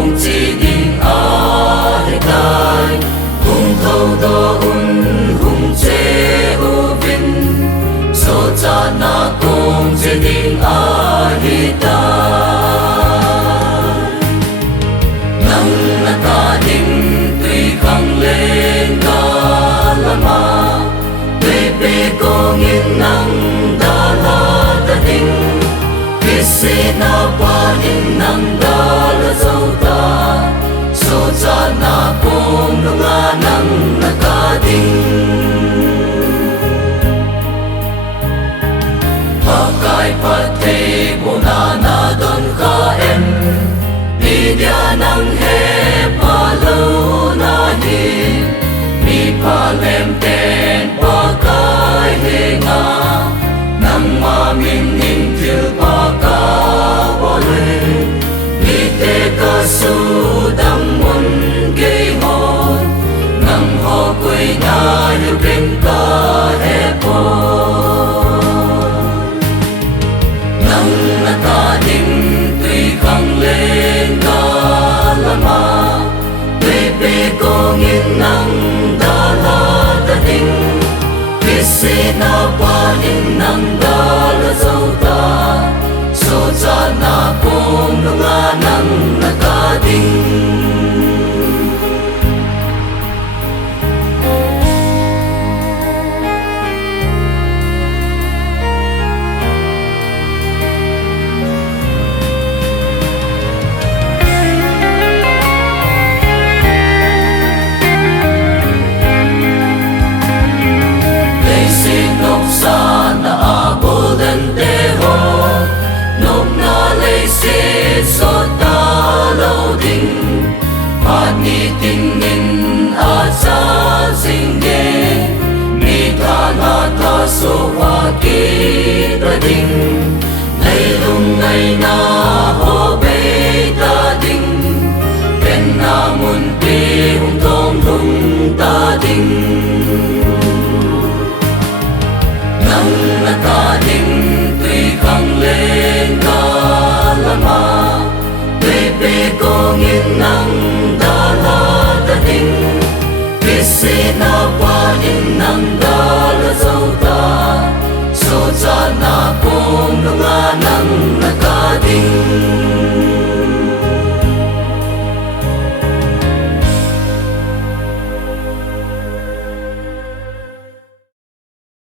công chỉ đình ai tai hùng thâu đô hùng chế u vinh số cha na công chỉ đình ai tai nang na ta đình tùy khang lên ga lama bê cô nghiêng nang đa la ta đình kisse na pa đình nang đa la dâu ta so cha na công nu nga nang na ka đình pakai pathe bona na don kha em đi dia nang he pa lo na hi mi pa lem ten pa kai he nga nang ma min ning thil pa ka wa le mi te ka su dam mun ge hon nang ho koi na yu ken ka he po nang na ta ding tùy khang lên ga lama bê cô nghiêng nang đa la ta đình kisse na pa đình nang đa la dâu ta so cha na công nu nga nang na ka đình sana a golden te ho nop na le se so ta lo ding pani ting in a sa sing ge mi tha na ta so wa ki ta ding nei lung nei na ho be ta ding pen na mun pi hung thong lung ta ding nang na ta ding tùy khang lên ga lama bê cô nghiêng nang